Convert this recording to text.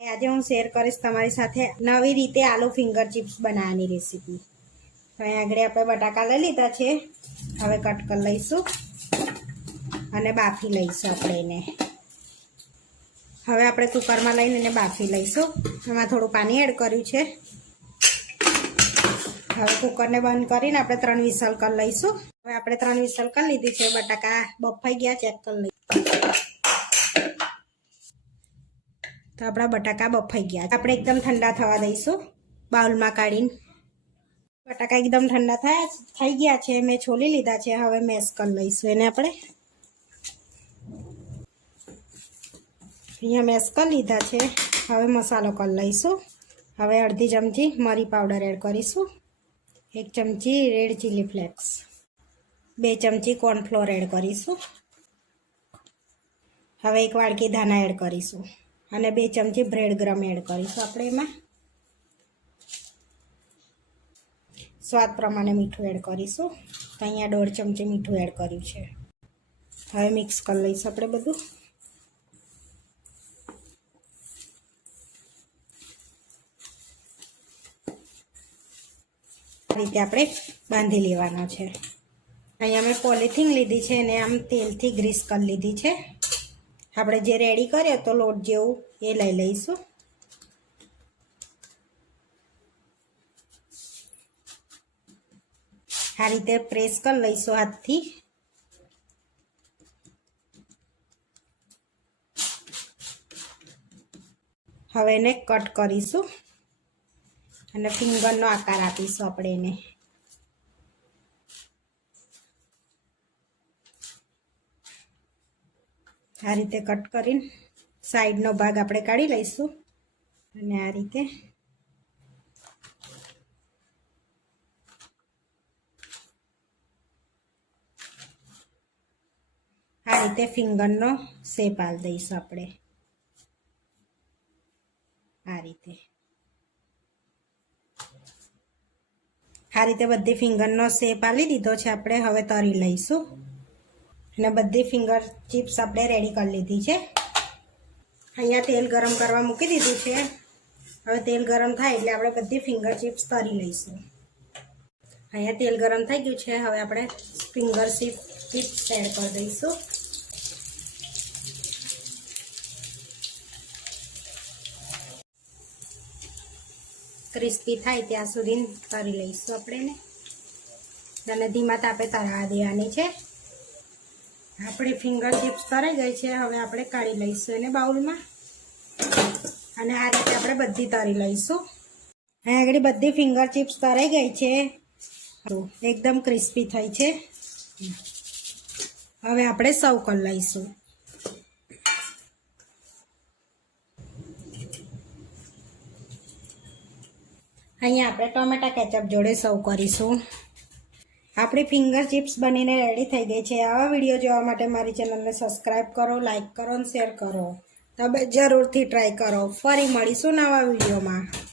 આજે હું શેર કરીશ તમારી સાથે નવી રીતે આલુ ફિંગર ચિપ્સ બનાવવાની રેસીપી તો અહીં આગળ આપણે બટાકા લઈ લીધા છે. હવે કટ લઈશું અને બાફી લઈશું આપણે એને. હવે આપણે કુકરમાં લઈને એને બાફી લઈશું. એમાં થોડું પાણી એડ કર્યું છે. હવે કુકરને બંધ કરીને આપણે ત્રણ વિસલ કરી લઈશું. હવે આપણે ત્રણ વિસલ કરી લીધી છે. બટાકા બફાઈ ગયા ચેક કરી લઈશું. તો આપણા બટાકા બફાઈ ગયા આપણે એકદમ ઠંડા થવા દઈશું. બાઉલમાં કાઢીને. બટાકા એકદમ ઠંડા થયા થઈ ગયા છે. મેં છોલી લીધા છે. હવે મેશ કરી લઈશું એને આપણે. અહીંયા મેશ કરી લીધા છે. હવે મસાલો કરી લઈશું. હવે અડધી ચમચી મરી પાવડર એડ કરીશું. એક ચમચી રેડ ચીલી ફ્લેક્સ. બે ચમચી કોર્નફ્લોર એડ કરીશું. હવે એક વાડકી ધાના એડ કરીશું. અને બે ચમચી બ્રેડ ગ્રમ એડ કરીશું આપણે એમાં. સ્વાદ પ્રમાણે મીઠું એડ કરીશું. તો અહીંયા દોઢ ચમચી મીઠું એડ કર્યું છે. હવે મિક્સ કરી લઈશું આપણે બધું. રીતે આપણે બાંધી લેવાનો છે. અહીંયા મેં પોલિથીન લીધી છે અને આમ તેલથી ગ્રીસ કરી લીધી છે. આપણે જે રેડી કર્યો તો લોટ જેવું એ લઈ લઈશું. આ રીતે પ્રેસ કરી લઈશું હાથથી. હવે એને કટ કરીશું. અને ફિંગરનો આકાર આપીશું આપણે એને. આ રીતે કટ કરીને સાઈડનો ભાગ આપણે કાઢી લઈશું. અને આ રીતે આ રીતે ફિંગરનો શેપ આલ દઈશું આપણે. આ રીતે. આ રીતે બધી ફિંગરનો શેપ આલી દીધો છે આપણે. હવે તરી લઈશું. અને બધી ફિંગર ચિપ્સ આપણે રેડી કરી લીધી છે. અહીંયા તેલ ગરમ કરવા મૂકી દીધું છે. હવે તેલ ગરમ થાય એટલે આપણે બધી ફિંગર ચિપ્સ તરી લઈશું. અહીંયા તેલ ગરમ થઈ ગયું છે. હવે આપણે ફિંગર ચિપ્સ એડ કરી દઈશું. ક્રિસ્પી થાય ત્યાં સુધી તરી લઈશું આપણે અને ધીમા તાપે તળવા દેવાની છે. આપણી ફિંગર ચિપ્સ તરાઈ ગઈ છે. હવે આપણે કાઢી લઈશું એને બાઉલમાં. અને આ રીતે આપણે બધી તરી લઈશું. અહીં આગળ બધી ફિંગર ચિપ્સ તરાઈ ગઈ છે. એકદમ ક્રિસ્પી થઈ છે. હવે આપણે સર્વ કરી લઈશું. અહીંયા આપણે ટોમેટા કેચઅપ જોડે સર્વ કરીશું. આપણી ફિંગર ચિપ્સ બનીને રેડી થઈ ગઈ છે. આવા વીડિયો જોવા માટે મારી ચેનલને સબસ્ક્રાઈબ કરો લાઇક કરો અને શેર કરો. તમે જરૂરથી ટ્રાય કરો. ફરી મળીશું નવા વિડીયોમાં.